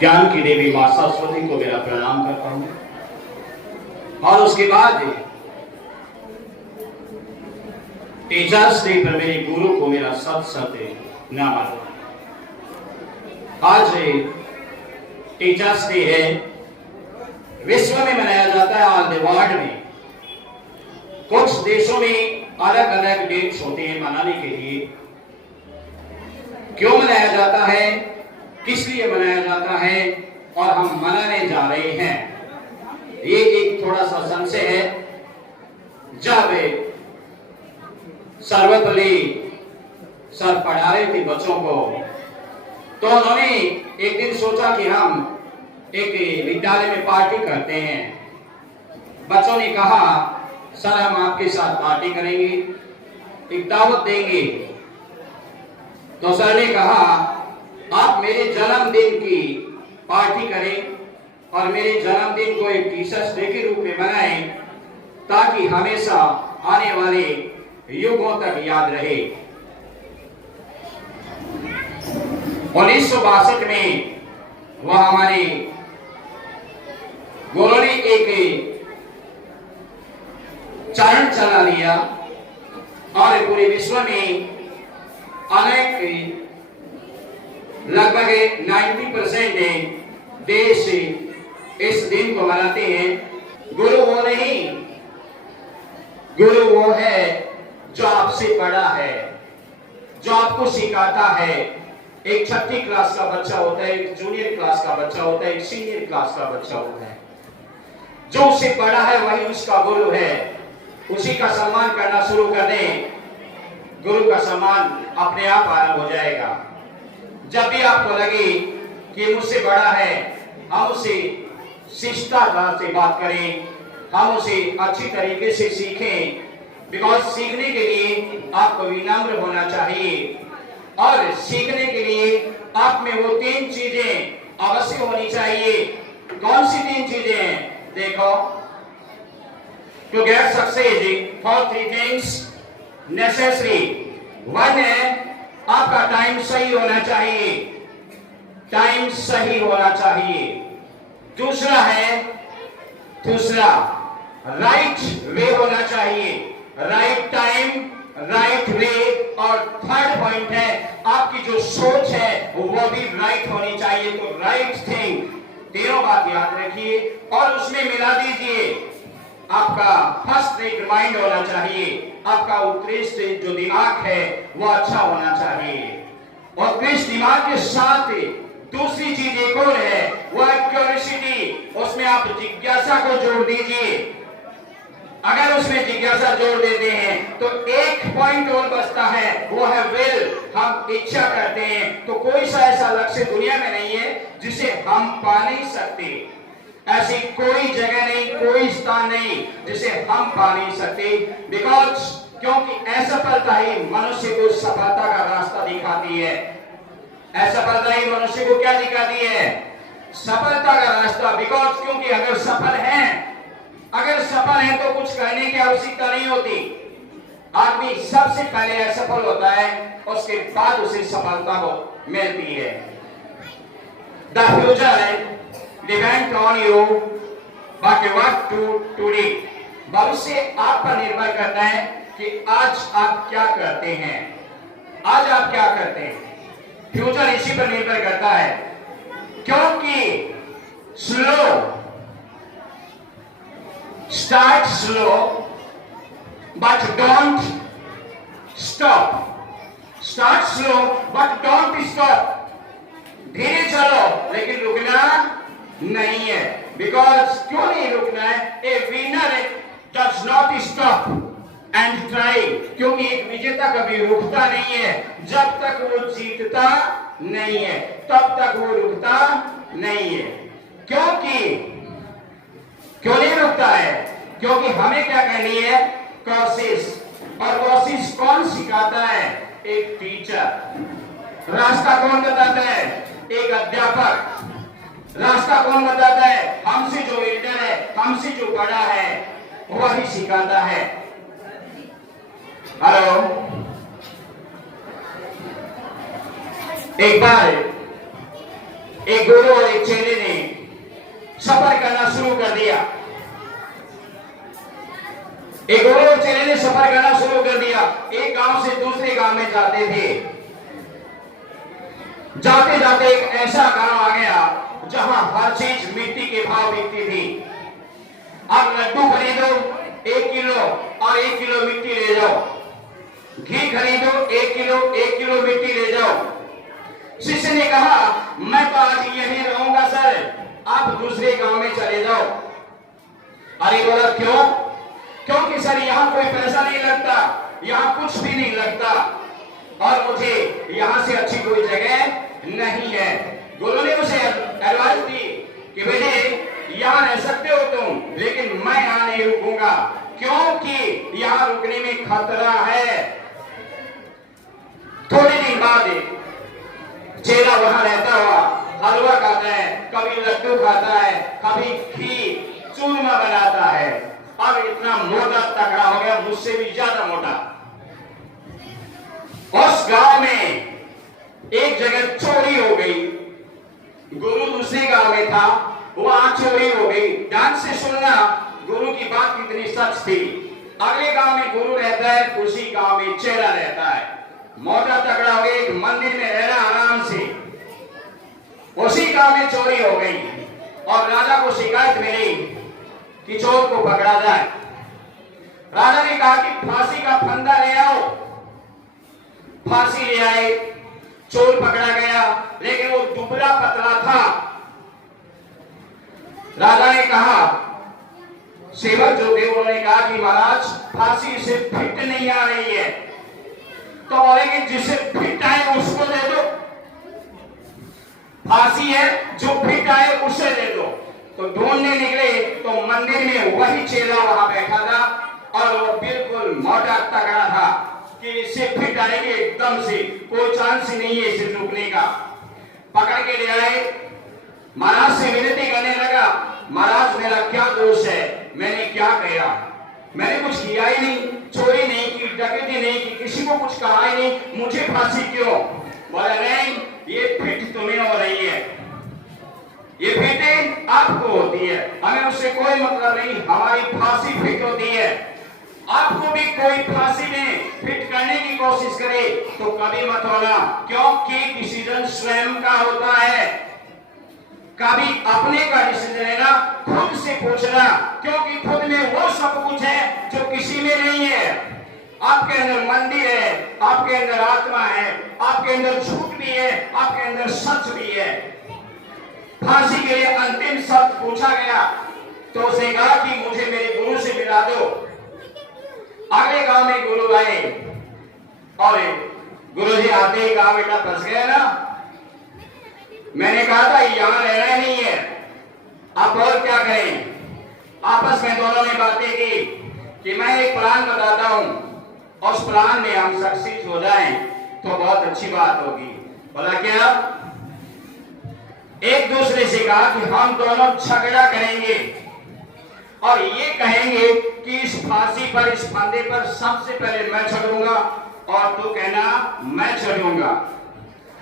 ज्ञान की देवी मां सरस्वती को मेरा प्रणाम करता हूं। और उसके बाद टीचर्स डे पर मेरे गुरु को मेरा सत नमन। आज टीचर्स डे है, विश्व में मनाया जाता है, ऑल द वर्ल्ड में। कुछ देशों में अलग अलग डेट्स होते हैं मनाने के लिए। क्यों मनाया जाता है, किस लिए मनाया जाता है और हम मनाने जा रहे हैं, ये एक थोड़ा सा संशय है। जब सर्वपल्ली सर पढ़ा रहे थे बच्चों को, तो उन्होंने एक दिन सोचा कि हम एक विद्यालय में पार्टी करते हैं। बच्चों ने कहा सर हम आपके साथ पार्टी करेंगे, एक दावत देंगे। तो सर ने कहा आप मेरे जन्मदिन की पार्टी करें और मेरे जन्मदिन को एक टीचर्स डे के रूप में मनाएं, ताकि हमेशा आने वाले युगों तक याद रहे। 1962 में वह हमारे गुरु ने एक चरण चला लिया और पूरे विश्व में अनेक लगभग 90% देश इस दिन को मनाते हैं। गुरु वो नहीं, गुरु वो है जो आपसे बड़ा है, जो आपको सिखाता है। एक छठी क्लास का बच्चा होता है, एक जूनियर क्लास का बच्चा होता है, एक सीनियर क्लास का बच्चा होता है। जो उससे बड़ा है वही उसका गुरु है। उसी का सम्मान करना शुरू कर दें, गुरु का सम्मान अपने आप आरंभ हो जाएगा। जब भी आपको लगे कि मुझसे बड़ा है, हम उसे शिष्टाचार से बात करें, हम उसे अच्छी तरीके से सीखें। बिकॉज सीखने के लिए आपको विनम्र होना चाहिए और सीखने के लिए आप में वो 3 चीजें अवश्य होनी चाहिए। कौन सी 3 चीजें हैं? देखो, to get success for 3 things necessary। 1 है आपका टाइम सही होना चाहिए, टाइम सही होना चाहिए। दूसरा राइट वे होना चाहिए, राइट टाइम राइट वे। और थर्ड पॉइंट है आपकी जो सोच है वो भी राइट होनी चाहिए। तो राइट थिंग, तीनों बात याद रखिए और उसमें मिला दीजिए आपका फर्स्ट रेट माइंड होना चाहिए, आपका उत्कृष्ट जो दिमाग है वो अच्छा होना चाहिए। उत्कृष्ट दिमाग के साथ दूसरी चीज एक और है, वो है क्यूरियोसिटी। उसमें आप जिज्ञासा को जोड़ दीजिए। अगर उसमें जिज्ञासा जोड़ देते हैं तो एक पॉइंट और बचता है, वो है विल। हम इच्छा करते हैं तो कोई सा ऐसा लक्ष्य दुनिया में नहीं है जिसे हम पा नहीं सकते। ऐसी कोई जगह नहीं, कोई स्थान नहीं जिसे हम पा नहीं सकते। बिकॉज क्योंकि असफलता ही मनुष्य को सफलता का रास्ता दिखाती है। असफलता ही मनुष्य को क्या दिखाती है? सफलता का रास्ता। बिकॉज क्योंकि अगर सफल है तो कुछ करने की आवश्यकता नहीं होती। आदमी सबसे पहले असफल होता है, उसके बाद उसे सफलता मिलती है। The future depend on you but what to today. भविष्य आप पर निर्भर करता है कि आज आप क्या करते हैं, आज आप क्या करते हैं। फ्यूचर इसी पर निर्भर करता है। क्योंकि start slow but don't stop. Start slow but don't stop. धीरे चलो लेकिन रुकना नहीं है। बिकॉज क्यों नहीं रुकना है? ए winner does not stop and try. क्योंकि एक विजेता कभी रुकता नहीं है। जब तक वो जीतता नहीं है तब तक वो रुकता नहीं है। क्यों नहीं रुकता है? क्योंकि हमें क्या करनी है? कोशिश। और कोशिश कौन सिखाता है? एक टीचर। रास्ता कौन बताता है? एक अध्यापक। रास्ता कौन बताता है? हमसे जो एल्डर है, हमसे जो बड़ा है, वही सिखाता है। हेलो, एक बार एक गुरु और एक चेले ने सफर करना शुरू कर दिया। एक गुरु और चेले ने सफर करना शुरू कर दिया। एक गांव से दूसरे गांव में जाते थे। जाते जाते एक ऐसा गांव आ गया जहां हर चीज मिट्टी के भाव बिकती थी। अब लड्डू खरीदो 1 किलो और 1 किलो मिट्टी ले जाओ। घी खरीदो 1 किलो मिट्टी ले जाओ। शिष्य ने कहा मैं तो आज यहीं रहूंगा सर, आप दूसरे गांव में चले जाओ। अरे बोला क्यों? क्योंकि सर यहां कोई पैसा नहीं लगता, यहां कुछ भी नहीं लगता और मुझे यहां से अच्छी कोई जगह नहीं है। गुरु ने उसे एडवाइस दी कि बेटे यहां रह सकते हो तुम, लेकिन मैं यहां नहीं रुकूंगा क्योंकि यहां रुकने में खतरा है। थोड़े दिन बाद चेला वहां रहता हुआ हलवा खाता है, कभी लड्डू खाता है, कभी घी चूरमा बनाता है। अब इतना मोटा तगड़ा हो गया, मुझसे भी ज्यादा मोटा। उस गांव में एक जगह चोरी हो गई। गुरु दूसरे गांव में था, वहां चोरी हो गई। ध्यान से सुनना, गुरु की बात कितनी सच थी। अगले गांव में गुरु रहता है, उसी गांव में चेला रहता है। मोटा तगड़ा हो गया, एक मंदिर में रह रहा आराम से। उसी गांव में चोरी हो गई और राजा को शिकायत मिली कि चोर को पकड़ा जाए। राजा ने कहा कि फांसी का फंदा ले आओ। फांसी ले आए, चोर पकड़ा गया, लेकिन वो दुबला पतला था। राजा ने कहा, सेवक जो थे उन्होंने कहा कि महाराज फांसी से फिट नहीं आ रही है। तो बोले कि जिसे फिट आए उसको दे दो। फांसी है, जो फिट आए उसे दे दो। तो ढूंढने निकले तो मंदिर में वही चेला वहां बैठा था और वो बिल्कुल मोटा तगड़ा था कि इससे फिट आएगी एकदम से, कोई चांस ही नहीं है इसे रुकने का। पकड़ के ले आए, महाराज से विनती करने लगा, महाराज मेरा क्या दोष है, मैंने क्या किया? मैंने कुछ किया ही नहीं, चोरी नहीं की, डकैती नहीं की, किसी को कुछ कहा ही नहीं, मुझे फांसी क्यों? बोला नहीं, ये फिट तुम्हें हो रही है, ये फिट आपको होती है, हमें उससे कोई मतलब नहीं, हमारी फांसी फिट होती है। आपको भी कोई फांसी में फिट करने की कोशिश करे तो कभी मत होना, क्योंकि डिसीजन स्वयं का होता है। कभी अपने का डिसीजन लेना, खुद से पूछना, क्योंकि खुद में वो सब कुछ है जो किसी में नहीं है। आपके अंदर मंदिर है, आपके अंदर आत्मा है, आपके अंदर झूठ भी है, आपके अंदर सच भी है। फांसी के लिए अंतिम शब्द पूछा गया तो उसने कहा कि मुझे मेरे गुरु से मिला दो। अगले गांव में गुरु आए और गुरु जी आते ही कहा, बेटा फंस गया ना, मैंने कहा था यहां रहना नहीं है, अब और क्या करें? आपस में दोनों ने बातें की कि मैं एक प्लान बताता हूं, उस प्लान में हम सक्सेस हो जाएं तो बहुत अच्छी बात होगी। बोला क्या? एक दूसरे से कहा कि हम दोनों झगड़ा करेंगे और ये कहेंगे कि इस फांसी पर, इस फंदे पर सबसे पहले मैं चढ़ूंगा और तू कहना मैं चढ़ूंगा।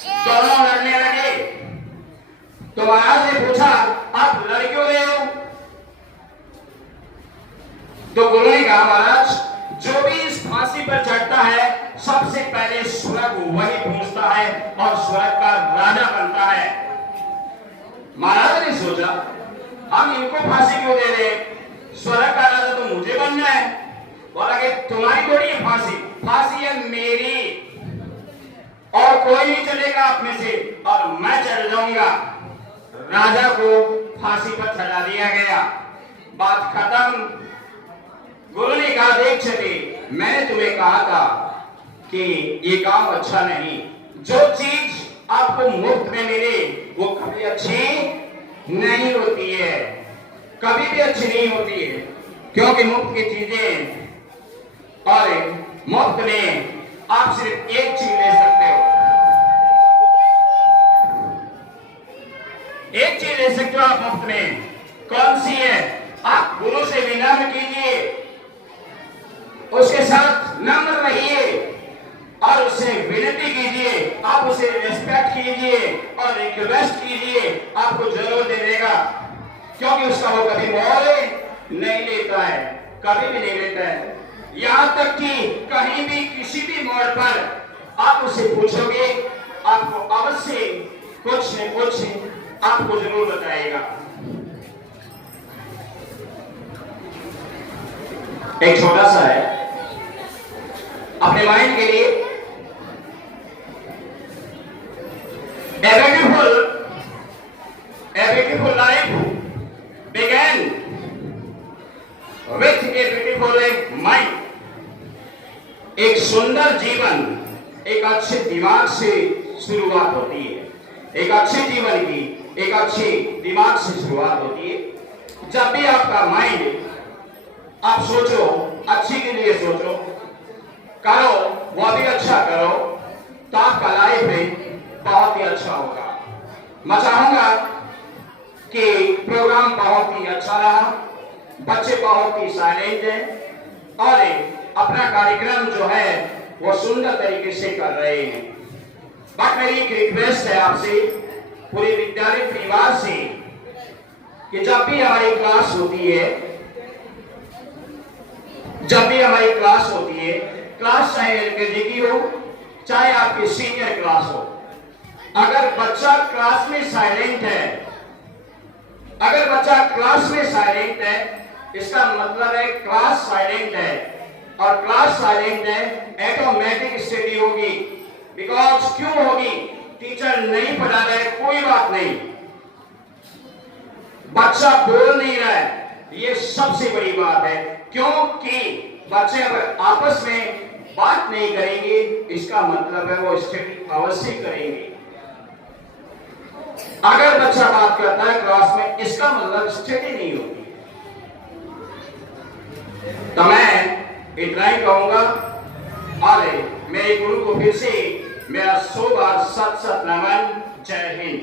दोनों लड़ने लगे। तो महाराज ने पूछा, आप लड़ क्यों रहे हो? तो गुरु ने कहा, महाराज जो भी इस फांसी पर चढ़ता है सबसे पहले स्वर्ग वही पहुंचता है और स्वर्ग का राजा बनता है। महाराज ने सोचा, हम इनको फांसी क्यों दे रहे? स्वर्ग का राजा तो मुझे बनना है। बोला कि तुम्हारी थोड़ी है फांसी, फांसी है मेरी और कोई नहीं चलेगा आप में से, और मैं चढ़ जाऊंगा। राजा को फांसी पर चढ़ा दिया गया। बात खत्म। गुरु ने कहा, देख चले, मैंने तुम्हें कहा था कि ये काम अच्छा नहीं। जो चीज आपको मुफ्त में मिले वो कभी अच्छी नहीं होती है, कभी भी अच्छी नहीं होती है, क्योंकि मुफ्त की चीजें और मुफ्त में आप सिर्फ एक चीज ले सकते हो, एक चीज ले सकते हो आप मुफ्त में। कौन सी है? आप गुरु से विनम्र कीजिए, उसके साथ नम्र रहिए और उससे विनती कीजिए, आप उसे रिस्पेक्ट कीजिए। और रिक्वेस्ट कीजिए, आपको जरूर दे देगा, क्योंकि उसका वो कभी मोल नहीं लेता है, कभी भी नहीं लेता है। यहां तक कि कहीं भी किसी भी मोड़ पर आप उसे पूछोगे, आपको अवश्य कुछ न कुछ आपको जरूर बताएगा। एक छोटा सा है अपने माइंड के लिए, a beautiful life began with a beautiful mind। एक सुंदर जीवन एक अच्छे दिमाग से शुरुआत होती है। एक अच्छे जीवन की एक अच्छे दिमाग से शुरुआत होती है। जब भी आपका माइंड, आप सोचो, अच्छी के लिए सोचो, करो, वह भी अच्छा करो, तो आपका लाइफ में बहुत ही अच्छा होगा। मैं चाहूंगा कि प्रोग्राम बहुत ही अच्छा रहा, बच्चे बहुत ही साइलेंट हैं और अपना कार्यक्रम जो है वो सुंदर तरीके से कर रहे हैं। बट मेरी एक रिक्वेस्ट है आपसे, पूरे विद्यालय परिवार से, कि जब भी हमारी क्लास होती है, क्लास चाहे एलकेजी की हो, चाहे आपकी सीनियर क्लास हो, अगर बच्चा क्लास में साइलेंट है, इसका मतलब है क्लास साइलेंट है, और क्लास साइलेंट है, ऑटोमेटिक स्टडी होगी। बिकॉज क्यों होगी? टीचर नहीं पढ़ा रहा है, कोई बात नहीं, बच्चा बोल नहीं रहा है, ये सबसे बड़ी बात है। क्योंकि बच्चे अगर आपस में बात नहीं करेंगे, इसका मतलब है वो स्टडी अवश्य करेंगे। अगर बच्चा बात करता है क्लास में, इसका मतलब स्टडी नहीं होती। तो मैं इतना ही कहूंगा, और मेरे गुरु को फिर से मेरा 100 बार सत सत नमन। जय हिंद।